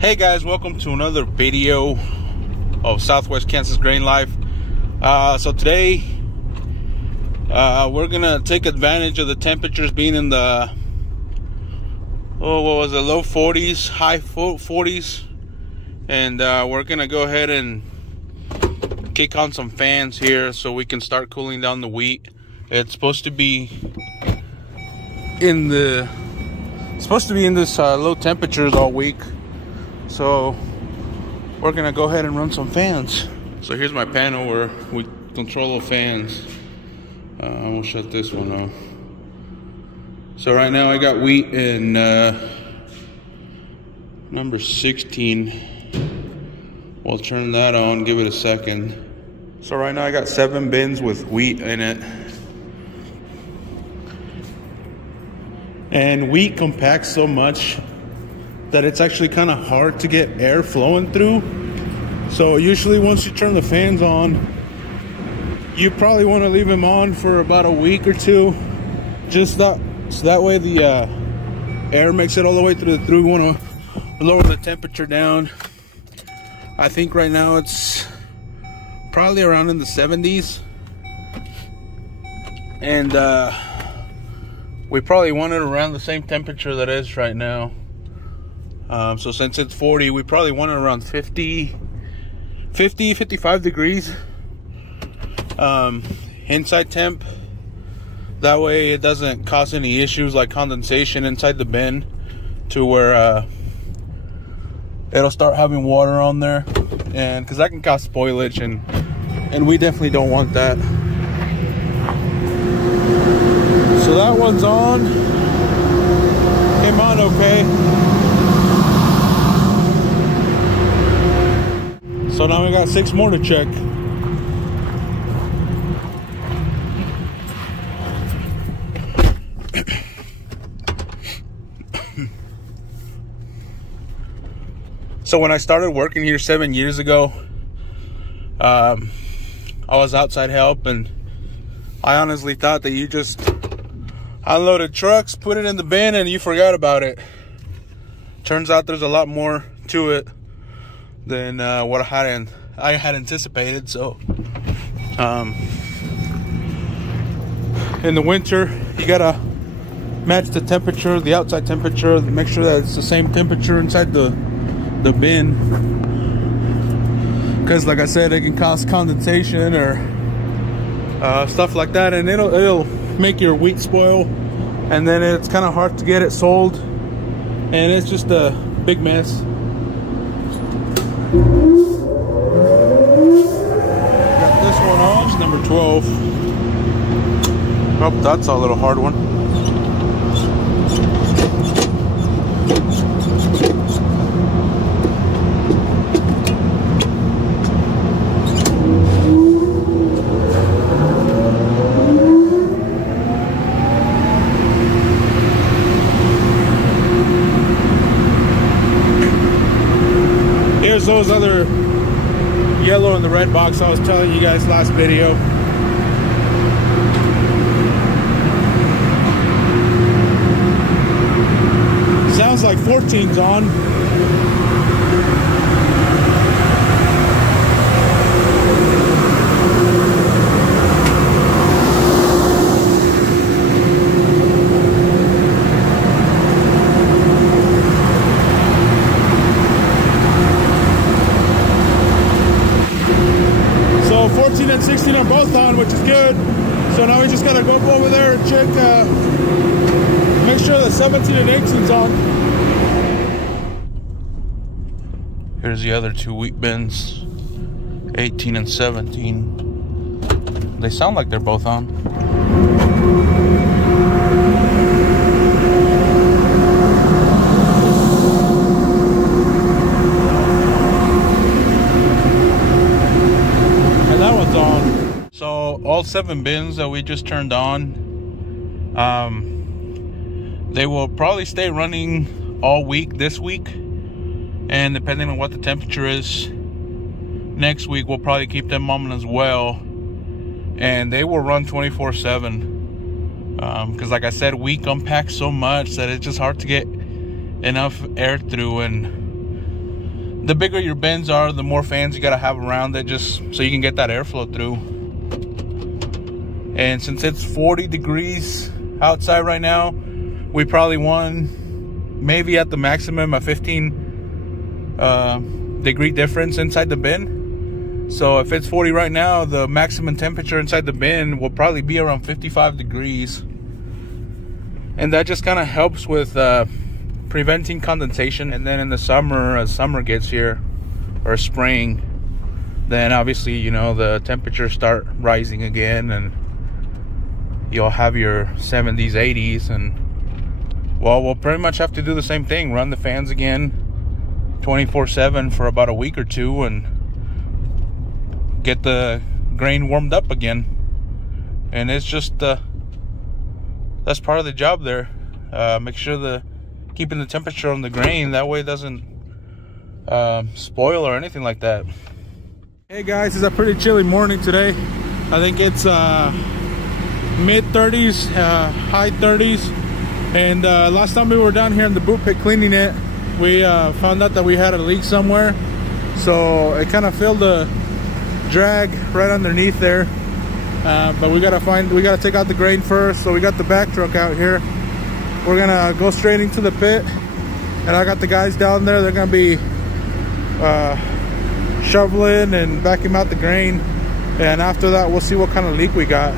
Hey guys, welcome to another video of Southwest Kansas Grain Life. So today we're gonna take advantage of the temperatures being in the low 40s, high 40s, and we're gonna go ahead and kick on some fans here so we can start cooling down the wheat. It's supposed to be in this low temperatures all week. So we're gonna go ahead and run some fans. So here's my panel where we control the fans. We'll shut this one off. So right now I got wheat in number 16. We'll turn that on, give it a second. So right now I got 7 bins with wheat in it. And wheat compacts so much that it's actually kind of hard to get air flowing through. So usually once you turn the fans on, you probably want to leave them on for about a week or two, just so that way the air makes it all the way through. We want to lower the temperature down. I think right now it's probably around in the 70s, and we probably want it around the same temperature that is right now. So since it's 40, we probably want it around 55 degrees inside temp. That way it doesn't cause any issues like condensation inside the bin to where it'll start having water on there, and because that can cause spoilage, and we definitely don't want that. So that one's on, came on okay. So now we got 6 more to check. So when I started working here 7 years ago, I was outside help, and I honestly thought that you just unloaded trucks, put it in the bin, and you forgot about it. Turns out there's a lot more to it than what I had anticipated. So in the winter, you gotta match the temperature, the outside temperature, make sure that it's the same temperature inside the bin, because like I said, it can cause condensation or stuff like that, and it'll make your wheat spoil, and then it's kind of hard to get it sold, and it's just a big mess. Got this one off, it's number 12. Oh, that's a little hard one. Here's those other yellow and the red box I was telling you guys last video. Sounds like 14's on. So 14 and 16 are both on, which is good. So now we just gotta go over there and check, make sure the 17 and 18's on. Here's the other 2 wheat bins, 18 and 17. They sound like they're both on. And that one's on. So all 7 bins that we just turned on, they will probably stay running all week this week, and depending on what the temperature is next week, we'll probably keep them on as well, and they will run 24/7 because like I said, wheat compacts so much that it's just hard to get enough air through, and the bigger your bins are, the more fans you gotta have around it, just so you can get that airflow through. And since it's 40 degrees outside right now, we probably want maybe at the maximum a 15 degree difference inside the bin. So if it's 40 right now, the maximum temperature inside the bin will probably be around 55 degrees. And that just kind of helps with preventing condensation. And then in the summer, as summer gets here, or spring, then obviously, you know, the temperatures start rising again, and you'll have your 70s, 80s, and well, we'll pretty much have to do the same thing, run the fans again 24/7 for about a week or two and get the grain warmed up again. And it's just that's part of the job there. Make sure keeping the temperature on the grain, that way it doesn't spoil or anything like that. Hey guys, it's a pretty chilly morning today. I think it's mid 30s, high 30s. And last time we were down here in the boot pit cleaning it, we found out that we had a leak somewhere. So it kind of filled the drag right underneath there. But we gotta take out the grain first. So we got the back truck out here. We're gonna go straight into the pit, and I got the guys down there. They're gonna be shoveling and vacuum out the grain, and after that we'll see what kind of leak we got.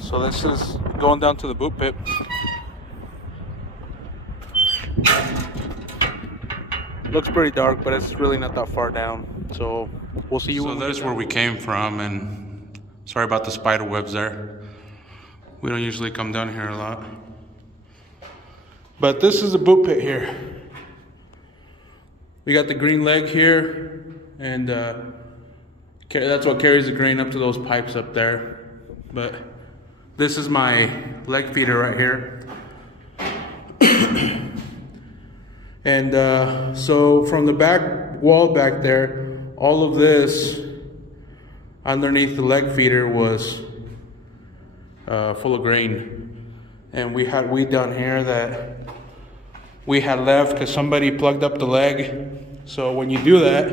So this is going down to the boot pit. Looks pretty dark, but it's really not that far down. So we'll see you. So there's where we came from, and sorry about the spider webs there. We don't usually come down here a lot. But this is the boot pit here. We got the green leg here, and that's what carries the grain up to those pipes up there. But this is my leg feeder right here. And so from the back wall back there, all of this underneath the leg feeder was full of grain. And we had wheat down here that we had left because somebody plugged up the leg. So when you do that,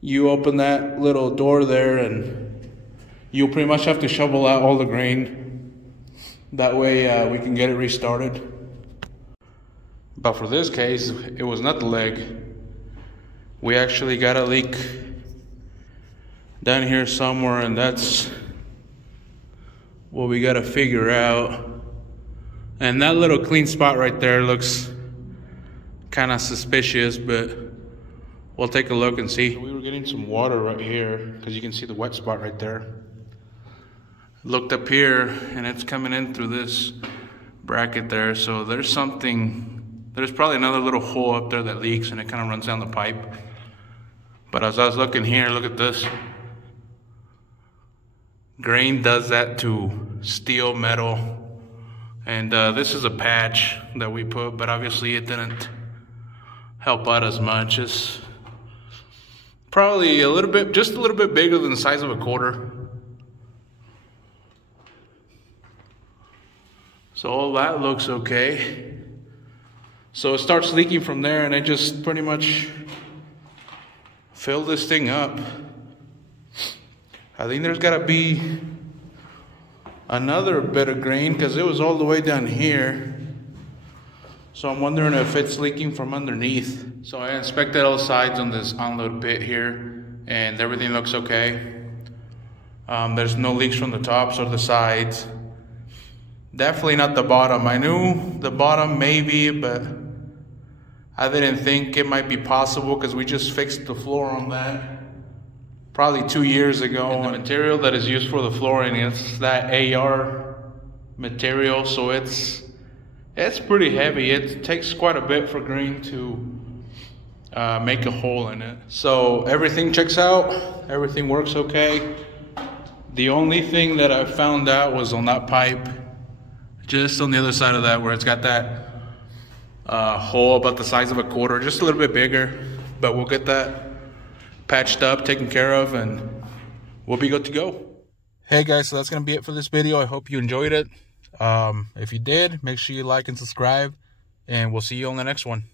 you open that little door there, and you'll pretty much have to shovel out all the grain. That way we can get it restarted. But for this case, it was not the leg. We actually got a leak down here somewhere, and that's what we gotta figure out. And that little clean spot right there looks kind of suspicious, but we'll take a look and see. We were getting some water right here because you can see the wet spot right there. Looked up here, and it's coming in through this bracket there. So there's probably another little hole up there that leaks, and it kind of runs down the pipe. But as I was looking here, look at this. Grain does that to steel, metal. And this is a patch that we put, but obviously it didn't help out as much. It's probably just a little bit bigger than the size of a quarter. So all that looks okay. So it starts leaking from there, and I just pretty much fill this thing up. I think there's gotta be another bit of grain because it was all the way down here. So I'm wondering if it's leaking from underneath. So I inspected all sides on this unload pit here, and everything looks okay. There's no leaks from the tops or the sides. Definitely not the bottom. I knew the bottom maybe, but I didn't think it might be possible because we just fixed the floor on that probably 2 years ago. And the material that is used for the flooring is that AR material, so it's pretty heavy. It takes quite a bit for grain to make a hole in it. So everything checks out, everything works okay. The only thing that I found out was on that pipe, just on the other side of that, where it's got that hole about the size of a quarter, just a little bit bigger. But we'll get that patched up, taken care of, and we'll be good to go. Hey guys, so that's going to be it for this video. I hope you enjoyed it. If you did, make sure you like and subscribe, and we'll see you on the next one.